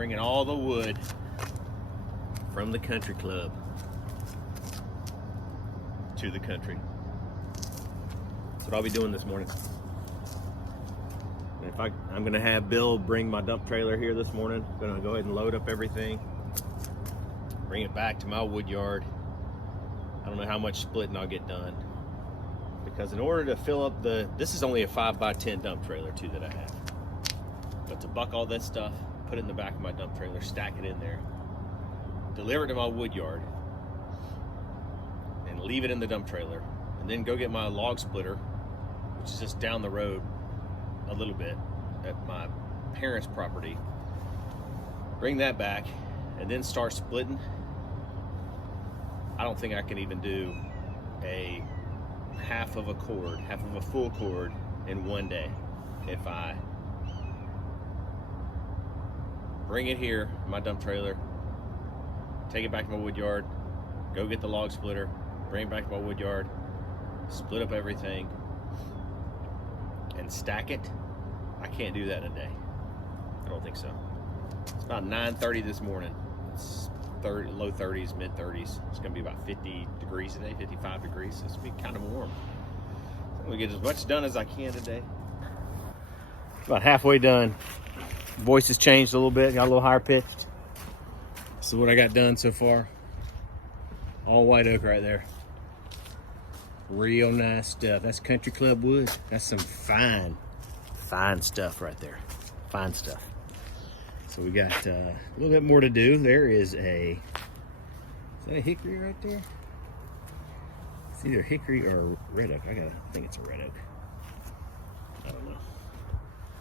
bringing all the wood from the country club to the country. That's what I'll be doing this morning. And if I'm gonna have Bill bring my dump trailer here this morning. I'm gonna go ahead and load up everything, bring it back to my wood yard. I don't know how much splitting I'll get done, because in order to fill up this is only a 5x10 dump trailer too that I have. But to buck all this stuff, put it in the back of my dump trailer, stack it in there, deliver it to my wood yard, and leave it in the dump trailer, and then go get my log splitter, which is just down the road a little bit at my parents' property, bring that back, and then start splitting. I don't think I can even do a half of a full cord in one day. If I bring it here, my dump trailer, take it back to my wood yard, go get the log splitter, bring it back to my wood yard, split up everything, and stack it, I can't do that in a day. I don't think so. It's about 9:30 this morning. It's low 30s, mid 30s. It's gonna be about 50 degrees today, 55 degrees. So it's gonna be kind of warm. So I'm gonna get as much done as I can today. About halfway done. Voice has changed a little bit, got a little higher pitched. This is what I got done so far. All white oak right there. Real nice stuff. That's country club wood. That's some fine stuff right there. Fine stuff. So we got a little bit more to do. There is is that a hickory right there? It's either hickory or red oak. I think it's a red oak. I don't know.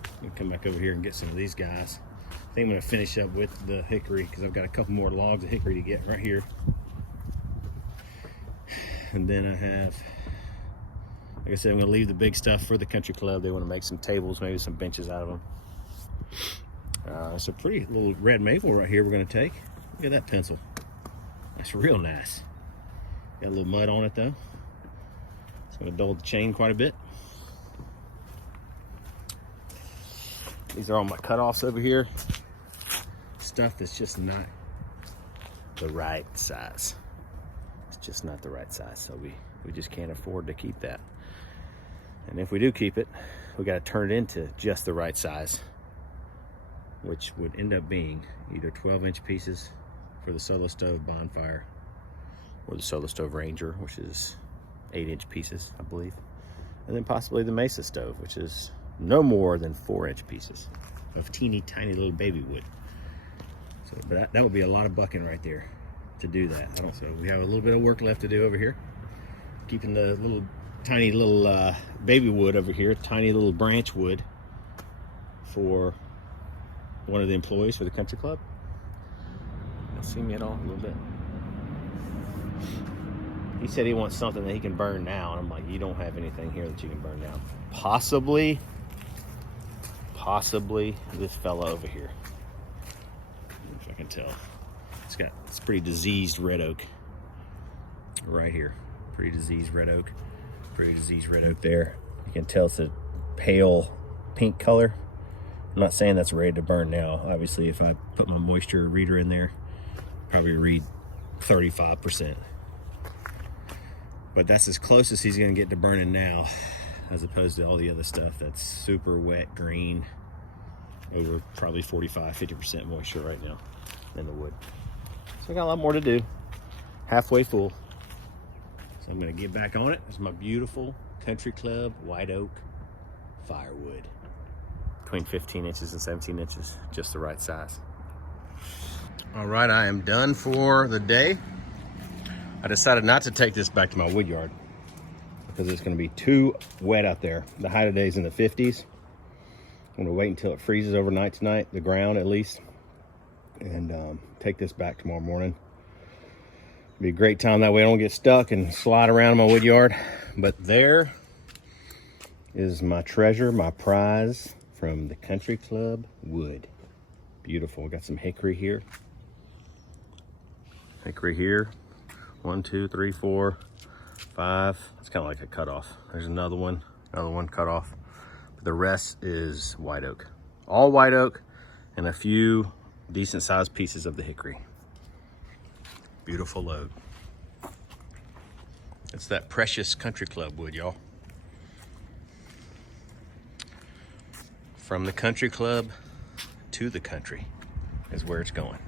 I'm gonna come back over here and get some of these guys. I think I'm gonna finish up with the hickory because I've got a couple more logs of hickory to get right here. And then I have, like I said, I'm gonna leave the big stuff for the country club. They want to make some tables, maybe some benches out of them. It's a pretty little red maple right here we're gonna take. Look at that pencil. That's real nice. Got a little mud on it though. It's gonna dull the chain quite a bit. These are all my cutoffs over here. Stuff that's just not the right size. It's just not the right size, so we just can't afford to keep that. And if we do keep it, we got to turn it into just the right size, which would end up being either 12-inch pieces for the Solo Stove Bonfire or the Solo Stove Ranger, which is 8-inch pieces, I believe. And then possibly the Mesa Stove, which is no more than 4-inch pieces of teeny tiny little baby wood. So, but that would be a lot of bucking right there to do that. So we have a little bit of work left to do over here, keeping the tiny little baby wood over here, tiny little branch wood for one of the employees for the country club. You'll see me at all a little bit. He said he wants something that he can burn now, and I'm like, you don't have anything here that you can burn now. Possibly this fella over here. If I can tell. It's pretty diseased red oak right here. Pretty diseased red oak. Pretty diseased red oak there. You can tell it's a pale pink color. I'm not saying that's ready to burn now. Obviously, if I put my moisture reader in there, probably read 35%. But that's as close as he's gonna get to burning now, as opposed to all the other stuff that's super wet green, over probably 45-50% moisture right now in the wood. So I got a lot more to do. Halfway full. So I'm gonna get back on it. This is my beautiful country club white oak firewood. Between 15 inches and 17 inches, just the right size. All right, I am done for the day. I decided not to take this back to my wood yard because it's gonna be too wet out there. The high today is in the 50s. I'm gonna wait until it freezes overnight tonight, the ground at least, and take this back tomorrow morning. It'll be a great time, that way I don't get stuck and slide around in my wood yard. But there is my treasure, my prize from the country club wood. Beautiful. We got some hickory here. Hickory here. 1, 2, 3, 4, 5. It's kind of like a cutoff. There's another one cut off. But the rest is white oak. All white oak and a few decent sized pieces of the hickory. Beautiful load. It's that precious country club wood, y'all. From the country club to the country is where it's going.